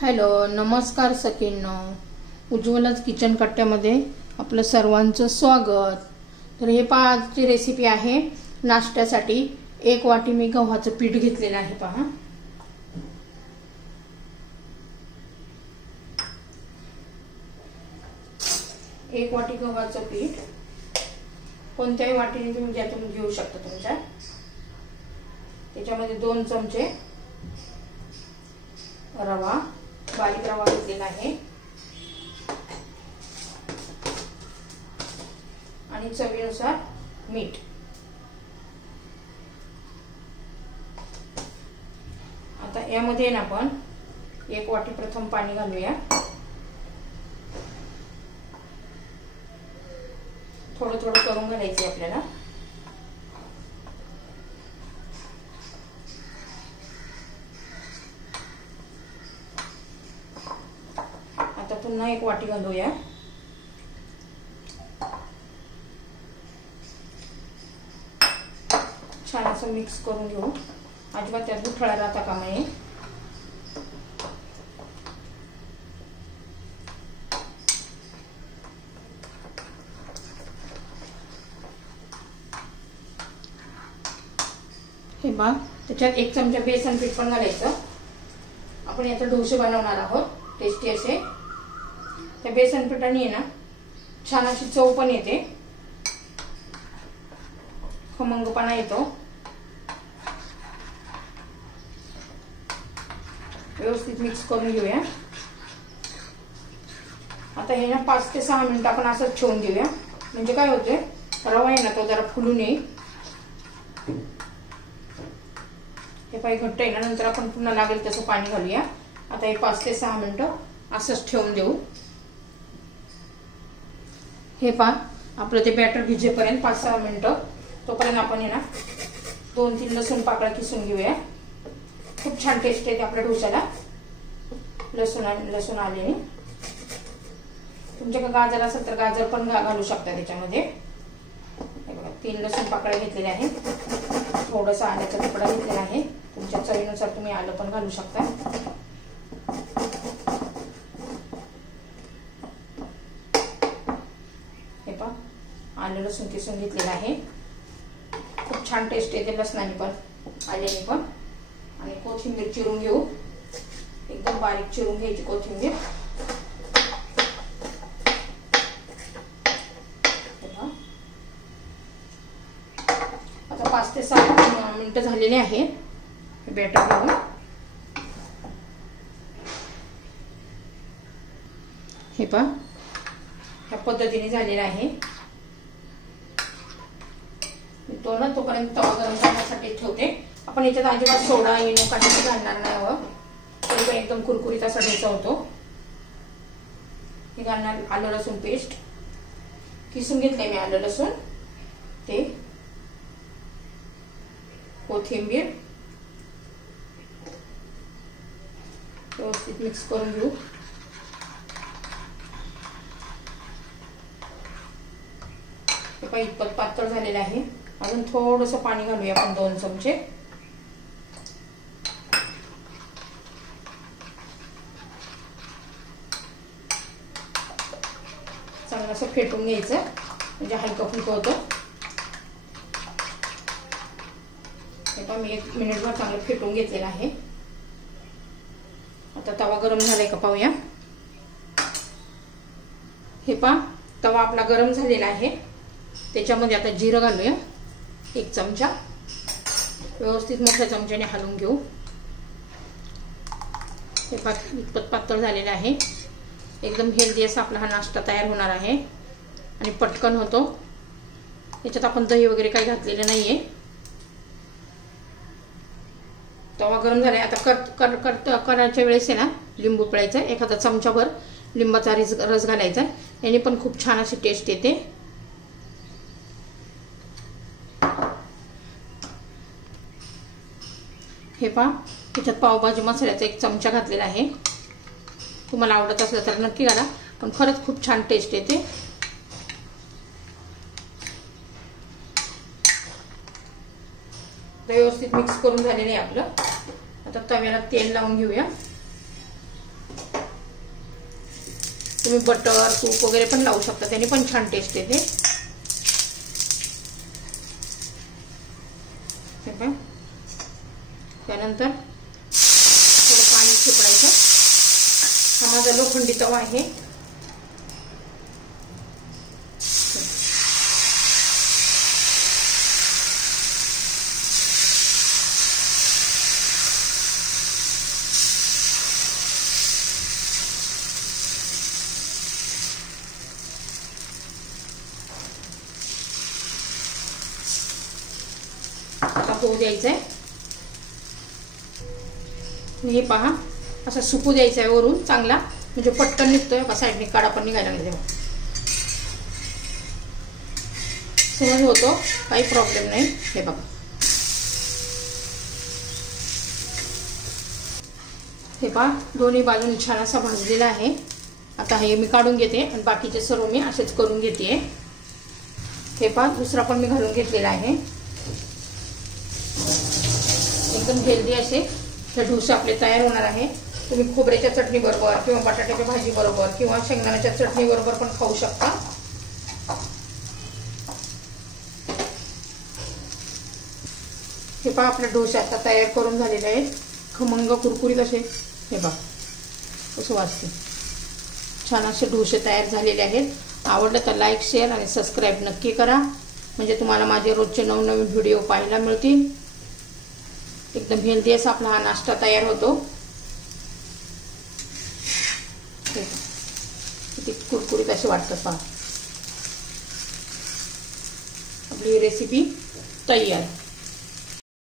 Hello, नमस्कार सखींनो. उज्ज्वलाच kitchen कट्ट्यामध्ये आपलं सर्वांचं स्वागत. तर हे पहा, आजची रेसिपी आहे नाश्त्यासाठी. 1 वाटी मी गव्हाचं पीठ घेतलेलं आहे. पहा, एक वाटी गव्हाचं पीठ. कोणत्याही वाटीने तुम्ही ज्यातून घेऊ शकता तुमच्या. त्याच्यामध्ये 2 चमचे रवा, बारीक रवा घेतलेला आहे आणि चवीनुसार मीठ. आता यामध्ये ना आपण 1 वाटी प्रथम पाणी घालूया. थोडं थोडं करून घालायचं आपल्याला. आता पुन्हा 1 वाटी घालूया. छान असं मिक्स करून घेऊ. अजिबात त्यात गुठळा राहता कामा नये. हे बघ, त्याच्यात 1 चमचा बेसन पीठ पण घालायचं. आपण याचा डोसे बनवणार आहोत टेस्टी असे. त्या बेसन पिठाने ना छान अशी चव पण येते, खमंगपणा येतो. व्यवस्थित मिक्स करून घेऊया. आता हे ना 5 ते 6 मिनिट आपण असंच ठेवून देऊया. म्हणजे काय होते, रवा आहे ना तो जरा फुलून येईल. हे पाय घट्ट आहे ना, नंतर आपण पुन्हा लागेल तसं पाणी घालूया. आता हे 5 ते 6 मिनिटं असंच ठेवून देऊ. हे पहा, आपलं ते बॅटर भिजेपर्यंत 5-6 मिनिटं, तोपर्यंत आपण हे ना 2-3 लसूण पाकळ्या किसून घेऊया. खूप छान टेस्ट येते आपल्या डोश्याला लसूण आल्याने. तुमच्याकडे गाजर असेल तर गाजर पण घालू शकता त्याच्यामध्ये. हे बघा, 3 लसूण पाकळ्या घेतलेल्या आहेत. थोडंसं आल्याचा तुकडा घेतलेला आहे. तुमच्या चवीनुसार तुम्ही आलं पण घालू शकता. हे पहा, आलं लसूण किसून घेतलेलं आहे. खूप छान टेस्ट येते लसणाने पण आल्याने पण. आणि कोथिंबीर चिरून घेऊ. एकदम बारीक चिरून घ्यायची कोथिंबीर. आता 5 ते 6 मिनिटं झालेले आहेत. बॅटर घेऊन हे पहा, ह्या पद्धतीने झालेला आहे. तोपर्यंत तवा गरम करण्यासाठी ठेवते. आपण याच्यात अजिबात सोडा इनो काहीच घालणार नाही हवं. तरी पण एकदम कुरकुरीत असा डोसा होतो. हे घालणार आलं लसूण पेस्ट किसून घेतले मी. आलं लसूण, ते कोथिंबीर व्यवस्थित मिक्स करून घेऊ. हे पहा, इतपत पातळ झालेलं आहे. अजून थोडंसं पाणी घालूया आपण 2 चमचे. चांगलं असं फेटून घ्यायचं, म्हणजे हलकं फुलकं होतं. हे पहा, मी 1 मिनिटभर चांगलं फेटून घेतलेलं आहे. आता तवा गरम झालाय का पाहूया. हे पहा, तवा आपला गरम झालेला आहे. त्याच्यामध्ये आता जिरं घालूया 1 चमचा. व्यवस्थित मोठ्या चमच्याने हलवून घेऊ. हे पहा, इतपत पातळ झालेलं आहे. एकदम हेल्दी असा आपला हा नाश्ता तयार होणार आहे आणि पटकन होतो. याच्यात आपण दही वगैरे काही घातलेलं नाहीये. तवा गरम झालाय. आता करायच्या वेळेस आहे ना, लिंबू पिळायचं. एखादा चमचाभर लिंबाचा रस घालायचा. याने पण खूप छान अशी टेस्ट येते. हे पहा, त्याच्यात पावभाजी मसाल्याचा 1 चमचा घातलेला आहे. तुम्हाला आवडत असलं तर नक्की घाला, पण खरंच खूप छान टेस्ट येते. व्यवस्थित मिक्स करून झालेलं आहे आपलं. आता तव्याला तेल लावून घेऊया. तुम्ही बटर तूप वगैरे पण लावू शकता, त्याने पण छान टेस्ट येते। त्यानंतर थोडं पाणी शिपडायचं। हा माझा लोखंडी तवा आहे। आता होऊ द्यायचंय। हे पहा असं सुकू द्यायचं आहे वरून चांगला, म्हणजे पटकन निघतोय का साईडने काढा पण निघायला लागला तेव्हा सहज होतो, काही प्रॉब्लेम नाही। हे बघा हे पहा दोन्ही बाजून छान असा भाजलेला आहे। आता हे मी काढून घेते आणि बाकीचे सर्व मी असेच करून घेते। हे पहा दुसरा पण मी घालून घेतलेला आहे। एकदम हेल्दी असे हे डोसे आपले तयार होणार आहे। तुम्ही खोबऱ्याच्या चटणी बरोबर किंवा बटाट्याच्या भाजी बरोबर किंवा शेंगदाण्याच्या चटणी बरोबर पण खाऊ शकता। हे पहा आपले डोसे आता तयार करून झालेले आहेत, खमंग कुरकुरीत असे। हे पहा कसं वाजते, छान असे डोसे तयार झालेले आहेत। आवडलं तर लाईक शेअर आणि सबस्क्राईब नक्की करा, म्हणजे तुम्हाला माझे रोजचे नवनवीन व्हिडिओ पाहायला मिळतील। एकदम हेल्दी असा आपला हा नाश्ता तयार होतो। किती कुरकुरीत असे वाटतात पहा। आपली रेसिपी तयार।